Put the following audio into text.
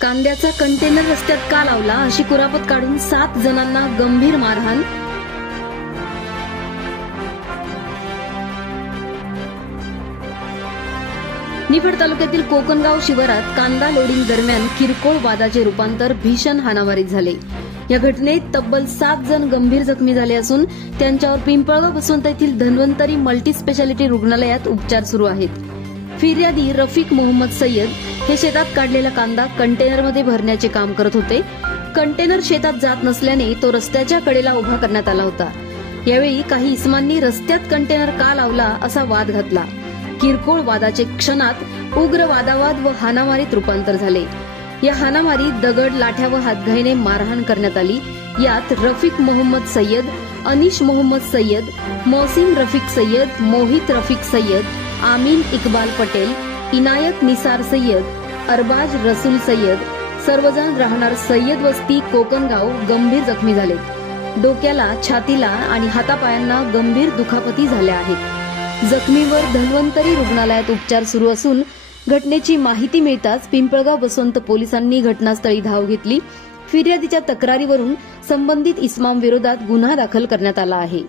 कांद्याचा कंटेनर रस्त्यात का लावला अशी कुरापत काढून 7 जणांना गंभीर मारहाण. निफाड तालुक्यातील कोकणगाव शिवारात कांदा लोडिंग दरम्यान किरकोळ वादाचे रूपांतर भीषण हाणामारीत झाले. या घटनेत तब्बल 7 जण गंभीर जखमी झाले असून त्यांच्यावर पिंपळगाव बसवंत येथील धन्वंतरी मल्टी स्पेशालिटी रुग्णालयात उपचार सुरू आहेत. फिर्यादी रफिक मोहम्मद सय्यद हे शेतात काढलेला कांदा कंटेनरमध्ये भरण्याचे काम करत होते. कंटेनर शेतात जात नसल्याने तो रस्त्याच्या कडेला उभा करण्यात आला होता. यावेळी काही इसमांनी रस्त्यात कंटेनर का लावला असा वाद घातला. किरकोळ वादाचे क्षणात उग्र वादावाद व हाणामारीत रूपांतर झाले. या हाणामारीत दगड, लाठ्या व हातघाईने मारहाण करण्यात आली. यात रफिक मोहम्मद सय्यद, अनिश मोहम्मद सय्यद, मोहसिन रफिक सय्यद, मोहित रफिक सय्यद, आमीन इक्बाल पटेल, इनायत निसार सय्यद, अरबाज रसूल सय्यद सर्वजण राहणार सय्यद वस्ती कोकणगाव गंभीर जखमी झाले. डोक्याला, छातीला आणि हातापायांना गंभीर दुखापती झाल्या आहेत. जखमीवर धन्वंतरी रुग्णालयात उपचार सुरू असून घटनेची माहिती मिळताच पिंपळगाव बसवंत पोलिसांनी घटनास्थळी धाव घेतली. फिर्यादीच्या तक्रारीवरून संबंधित इसमांविरोधात गुन्हा दाखल करण्यात आला आहे.